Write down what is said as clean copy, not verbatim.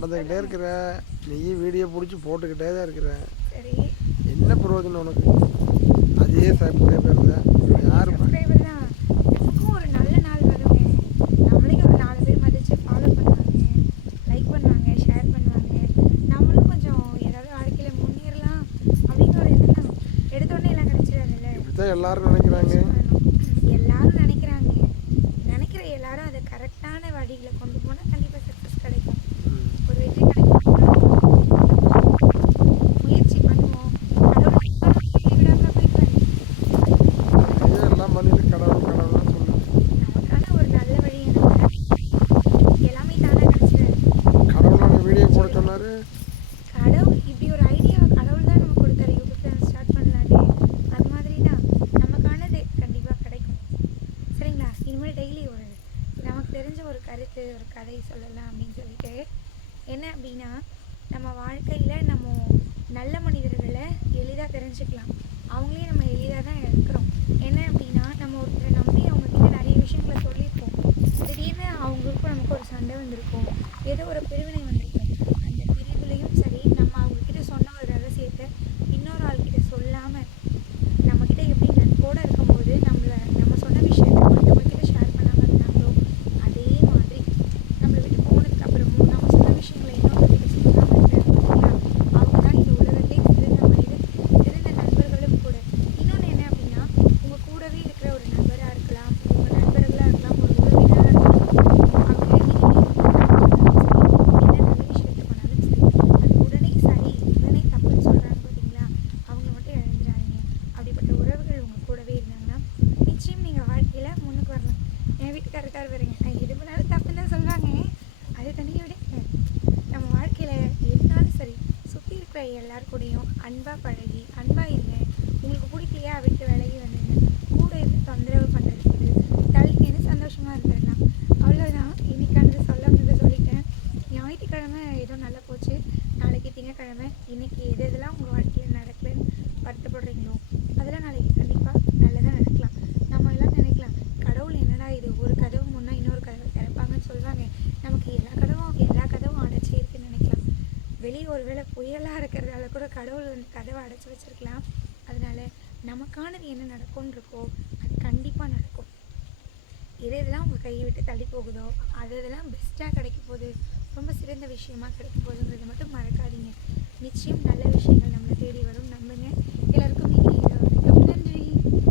நடந்துக்கிட்டே இருக்கிற, நீ வீடியோ பிடிச்சி போட்டுக்கிட்டே தான் இருக்கிற. சரி, என்ன பிரயோஜனம் உனக்கு? அதே சப்ஸ்கிரைபர் தான். யார் சப்ஸ்கிரைபர் தான். நமக்கும் ஒரு நல்ல நாள் வருங்க. நம்மளையும் ஒரு 4 பேர் மதிச்சு ஃபாலோ பண்ணுவாங்க, லைக் பண்ணுவாங்க, ஷேர் பண்ணுவாங்க. நம்மளும் கொஞ்சம் ஏதாவது வாழ்க்கையில் முன்னேறலாம் அப்படின்னு ஒரு எண்ணம் தான். எடுத்தோடனே எல்லாம் கிடைச்சிடாதுல்ல. இப்படி தான் எல்லாரும் நினைக்கிறாங்க. எல்லாரும் நினைக்கிறாங்க. நினைக்கிற எல்லாரும் அதை கரெக்டான வழியில் கொண்டு போனால் கண்டிப்பாக சக்ஸஸ் கிடைக்கும், ஒரு வெற்றி கிடைக்கும். முயற்சி பண்ணுவோம். கடவுள் விடாமல் போயிடுவாரு. எல்லாம் பண்ணிட்டு கடவுள் கடவுள்லாம் சொல்லு. நமக்கான ஒரு நல்ல வழியை நம்ம எல்லாமே தானாக கிடைச்சிடாது. கடவுள் நம்ம வீடியோ போட சொன்னார். கடவுள் இப்படி ஒரு ஐடியா கடவுள் தான் நமக்கு கொடுத்தாரு. யூடியூப்ல ஸ்டார்ட் பண்ணலான்னு. அது மாதிரி தான் நமக்கானது கண்டிப்பாக கிடைக்கும். சரிங்களா? இனிமேல் டெய்லி ஒரு நமக்கு தெரிஞ்ச ஒரு கருத்து, ஒரு கதை சொல்லலாம் அப்படின்னு சொல்லிட்டு. என்ன அப்படின்னா, நம்ம வாழ்க்கையில் நம்ம நல்ல மனிதர்களை எளிதாக தெரிஞ்சுக்கலாம். அவங்களையும் நம்ம எளிதாக தான் இருக்கிறோம். என்ன அப்படின்னா, நம்ம ஒருத்தரை நம்பி அவங்கக்கிட்ட நிறைய விஷயங்களை சொல்லியிருப்போம். திடீர்னு அவங்களுக்கும் நமக்கு ஒரு சண்டை வந்திருக்கும், ஏதோ ஒரு பிரிவினை வந்திருக்கும். அந்த பிரிவுலையும் சரி, நம்ம அவங்கக்கிட்ட சொன்ன ஒரு ரகசியத்தை இன்னொரு ஆள்கிட்ட சொல்லாமல் நம்மக்கிட்ட எப்படி நட்போடு இருக்கும்போது நம்ம சொன்ன விஷயத்தை மற்றவங்கக்கிட்ட ஷேர் பண்ணாமல் இருந்தாங்களோ, அதே மாதிரி நம்மளை விட்டு போனதுக்கு அப்புறமும் நம்ம சொன்ன விஷயங்களை இன்னொருத்தர்கிட்ட சொல்லாமல் இருக்கிறாங்க இல்லையா? அவங்க தான் இந்த உலகத்திலே சிறந்த மனிதர், சிறந்த நண்பர்களும் கூட. இன்னொன்று என்ன அப்படின்னா, உங்கள் கூடவே இருக்கிற ஒரு நண்பராக இருக்கலாம், உங்கள் நண்பர்களாக இருக்கலாம், ஒரு உறவினராக இருக்கலாம். அப்படியே நீங்கள் என்ன நல்ல விஷயத்தை பண்ணாலும் சரி, அது உடனே சரி உடனே தப்புன்னு சொல்கிறாங்க பார்த்தீங்களா? அவங்க மட்டும் இழந்துடாதீங்க. அப்படிப்பட்ட உறவுகள் உங்கள் கூடவே இருந்தாங்கன்னா நிச்சயம் நீங்கள் வாழ்க்கையில் முன்னுக்கு வரலாம். என் வீட்டுக்காரர் வருங்க, எது பண்ணாலும் தப்புன்னு தான் சொல்லுவாங்க. அதை தனியாக விடுங்க. நம்ம வாழ்க்கையில் எதுனாலும் சரி, சுற்றி இருக்கிற எல்லார் கூடயும் அன்பாக பழகி அன்பாக இருங்க. உங்களுக்கு பிடிக்கலையா விட்டு விலகி வந்துடுங்க. கூட இருந்து தொந்தரவு பண்ணுறதுக்கு தள்ளிங்கன்னு சந்தோஷமாக இருந்துடலாம். அவ்வளோதான். இன்னைக்கானது சொல்ல வந்ததை சொல்லிட்டேன். ஞாயிற்றுக்கிழமை ஏதோ நல்லா போச்சு. நாளைக்கு திங்கக்கிழமை. இன்றைக்கி எது எதெல்லாம் உங்கள் வாழ்க்கையில் நடக்கலன்னு வருத்தப்படுறீங்களோ அதெல்லாம் நாளைக்கு கண்டிப்பாக நல்லதாக நடக்கலாம். நம்ம எல்லாம் நினைக்கலாம், கடவுள் என்னடா இது, ஒரு கதவு முன்னா இன்னொரு கதவை திறப்பாங்கன்னு சொல்லுவாங்க. நமக்கு எல்லா கதவும் அடைச்சி இருக்குன்னு நினைக்கலாம். வெளியே ஒரு வேளை புயலாக இருக்கிறதால கூட கடவுள் வந்து கதவை அடைச்சி வச்சிருக்கலாம். அதனால நமக்கானது என்ன நடக்கும்னு இருக்கோ அது கண்டிப்பாக நடக்கும். எதெல்லாம் உங்கள் கையை விட்டு தள்ளி போகுதோ அதெல்லாம் பெஸ்ட்டாக கிடைக்க போகுது, ரொம்ப சிறந்த விஷயமா கிடைக்க போகுதுங்கிறத மட்டும் மறக்காதீங்க. நிச்சயம் நல்ல விஷயங்கள்